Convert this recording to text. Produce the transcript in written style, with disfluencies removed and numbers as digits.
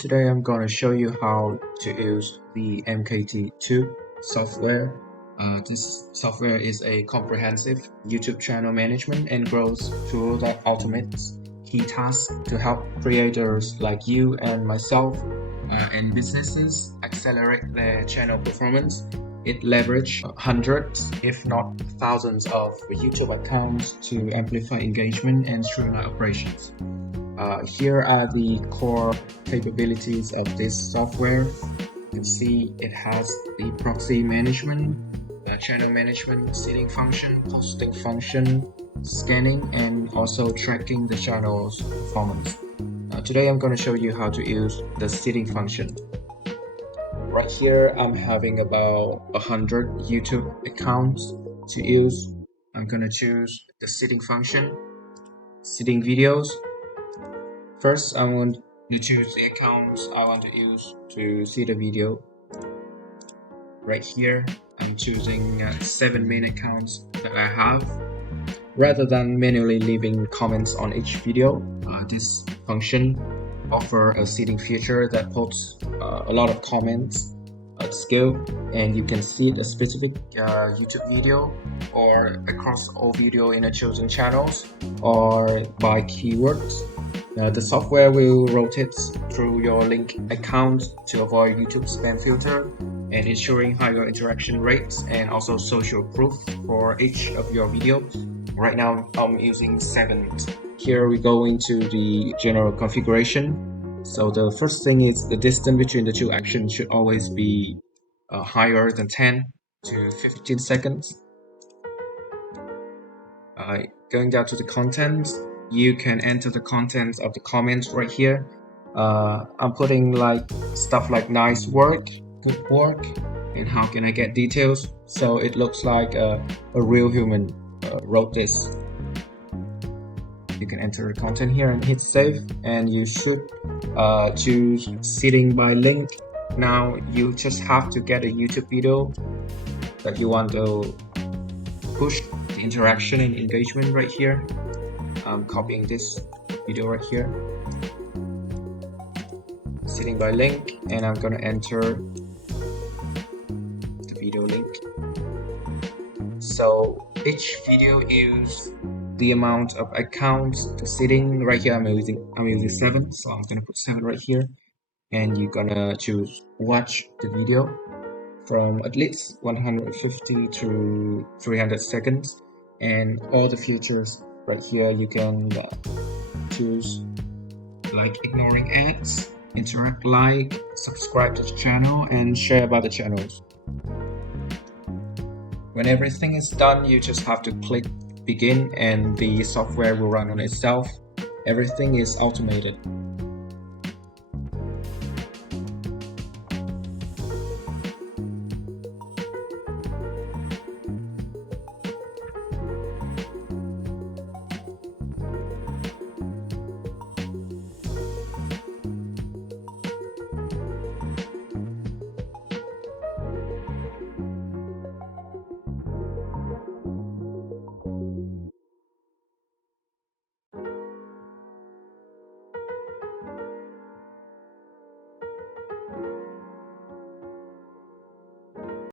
Today I'm going to show you how to use the MKT2 software. This software is a comprehensive YouTube channel management and growth tool that automates key tasks to help creators like you and myself and businesses accelerate their channel performance. It leverages hundreds, if not thousands, of YouTube accounts to amplify engagement and streamline operations. Here are the core capabilities of this software. You can see it has the proxy management, channel management, seeding function, posting function, scanning, and also tracking the channel's performance. Today I'm going to show you how to use the seeding function. Right here I'm having about 100 YouTube accounts to use. I'm going to choose the seeding function, seeding videos. First, I want to choose the accounts I want to use to see the video. Right here, I'm choosing 7 main accounts that I have. Rather than manually leaving comments on each video, this function offers a seeding feature that puts a lot of comments at scale, and you can seed a specific YouTube video or across all video in a chosen channels or by keywords. The software will rotate through your link account to avoid YouTube spam filter and ensuring higher interaction rates and also social proof for each of your videos. Right now I'm using 7. Here we go into the general configuration. So the first thing is the distance between the two actions should always be higher than 10 to 15 seconds. Going down to the content, you can enter the contents of the comments right here. I'm putting like stuff like nice work, good work, and how can I get details, so it looks like a real human wrote this. You can enter the content here and hit save, and you should choose seeding by link. Now you just have to get a YouTube video that you want to push the interaction and engagement right here. I'm copying this video right here, seeding by link, and I'm gonna enter the video link. So each video use the amount of accounts to seeding. Right here I'm using 7, so I'm gonna put 7 right here, and you're gonna choose watch the video from at least 150 to 300 seconds, and all the features right here you can choose, like ignoring ads, interact, like, subscribe to the channel, and share about the channels. When everything is done, you just have to click begin and the software will run on itself. Everything is automated.